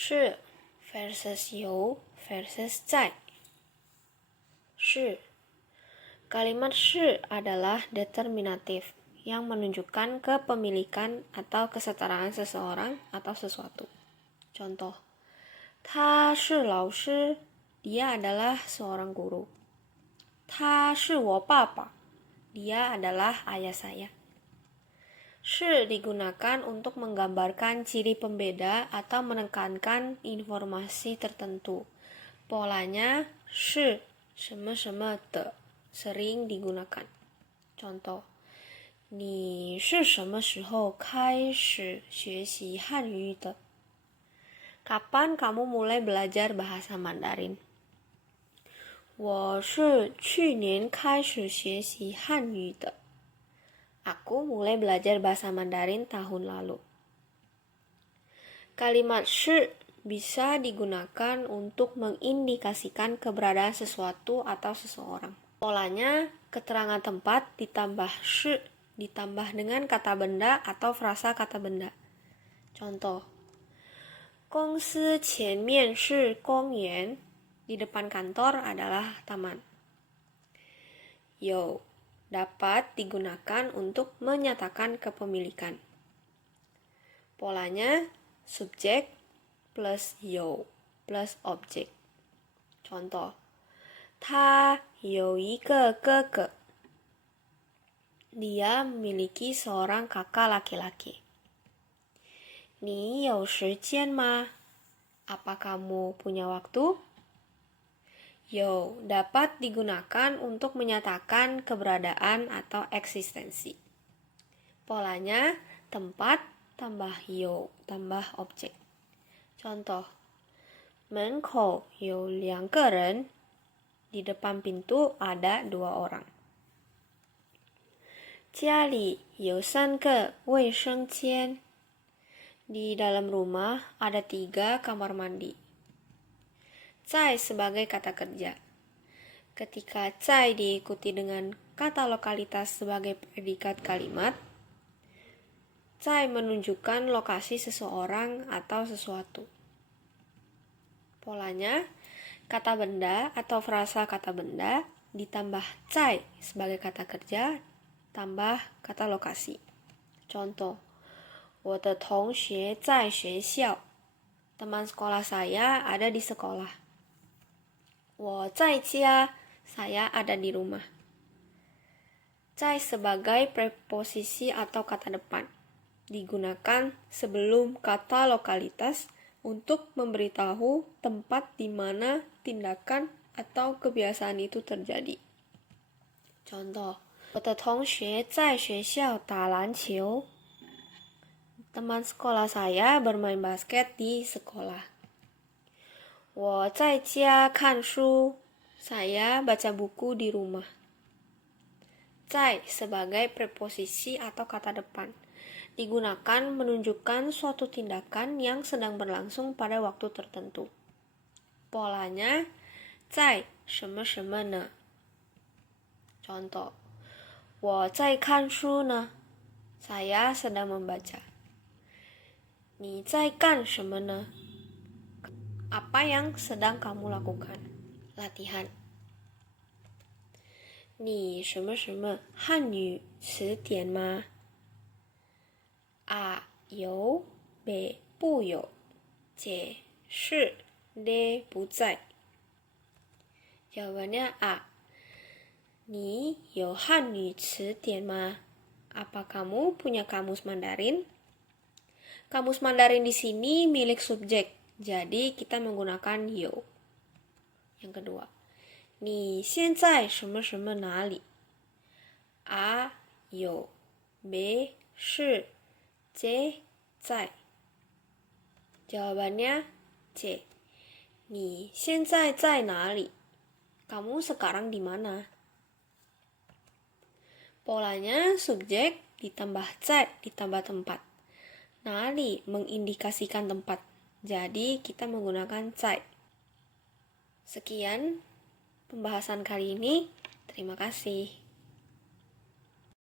是 versus 有 versus 在. 是. Kalimat 是 adalah determinatif yang menunjukkan kepemilikan atau kesetaraan seseorang atau sesuatu. Contoh, 他是老师, dia adalah seorang guru. 他是我爸爸, dia adalah ayah saya. 是 digunakan untuk menggambarkan ciri pembeda atau menekankan informasi tertentu. Polanya 是什么什么的 sering digunakan. Contoh, 你是什么时候开始学习汉语的? Kapan kamu mulai belajar bahasa Mandarin? 我是去年开始学习汉语的. Aku mulai belajar bahasa Mandarin tahun lalu. Kalimat 是 bisa digunakan untuk mengindikasikan keberadaan sesuatu atau seseorang. Polanya, keterangan tempat ditambah 是 ditambah dengan kata benda atau frasa kata benda. Contoh, 公司前面是公园, di depan kantor adalah taman. 有 dapat digunakan untuk menyatakan kepemilikan. Polanya, subjek plus 有 plus objek. Contoh, 他有一个哥哥. Dia memiliki seorang kakak laki-laki. 你有时间吗? Apa kamu punya waktu? 有 dapat digunakan untuk menyatakan keberadaan atau eksistensi. Polanya, tempat tambah 有 tambah objek. Contoh, 门口有2个人. Di depan pintu ada 2 orang. 家里有3个卫生间. Di dalam rumah ada 3 kamar mandi. 在 sebagai kata kerja. Ketika 在 diikuti dengan kata lokalitas sebagai predikat kalimat, 在 menunjukkan lokasi seseorang atau sesuatu. Polanya, kata benda atau frasa kata benda ditambah 在 sebagai kata kerja tambah kata lokasi. Contoh, 我的同学在学校. Teman sekolah saya ada di sekolah. 我在家, saya ada di rumah. 在 sebagai preposisi atau kata depan. Digunakan sebelum kata lokalitas untuk memberitahu tempat di mana tindakan atau kebiasaan itu terjadi. Contoh, 我的同学在学校打篮球. Teman sekolah saya bermain basket di sekolah. 我在家看书. Saya baca buku di rumah. 在 sebagai preposisi atau kata depan. Digunakan menunjukkan suatu tindakan yang sedang berlangsung pada waktu tertentu. Polanya, 在什么什么呢? Contoh, 我在看书呢. Saya sedang membaca. 你在干什么呢? Apa yang sedang kamu lakukan? Latihan. 你什么什么汉语词典吗? A 有 B 不有 C 是 D 不在. Jawabannya A. 你有汉语词典吗? Apa kamu punya kamus Mandarin? Kamus Mandarin di sini milik subjek, jadi kita menggunakan 有. Yang kedua, 你现在什么什么哪里? A 有 B 是 C 在. Jawabannya C. 你现在在哪里? Kamu sekarang di mana? Polanya subjek ditambah 在 ditambah tempat. 哪里 mengindikasikan tempat. Jadi kita menggunakan 在. Sekian pembahasan kali ini. Terima kasih.